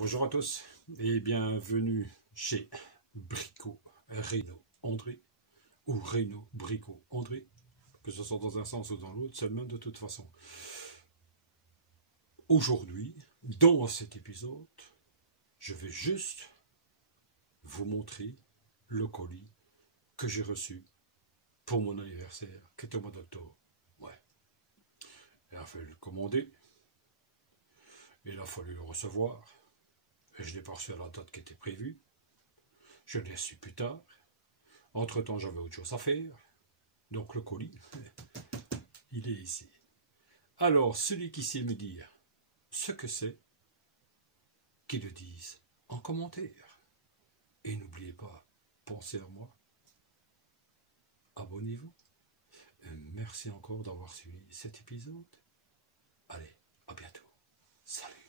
Bonjour à tous et bienvenue chez Bricot Reynaud André ou Reynaud Bricot André, que ce soit dans un sens ou dans l'autre, c'est le même de toute façon. Aujourd'hui, dans cet épisode, je vais juste vous montrer le colis que j'ai reçu pour mon anniversaire, qui est au mois d'octobre. Ouais. Il a fallu le commander, il a fallu le recevoir, et je l'ai pas reçu à la date qui était prévue. Je l'ai su plus tard. Entre-temps, j'avais autre chose à faire. Donc le colis, il est ici. Alors, celui qui sait me dire ce que c'est, qu'il le dise en commentaire. Et n'oubliez pas, pensez à moi. Abonnez-vous. Merci encore d'avoir suivi cet épisode. Allez, à bientôt. Salut.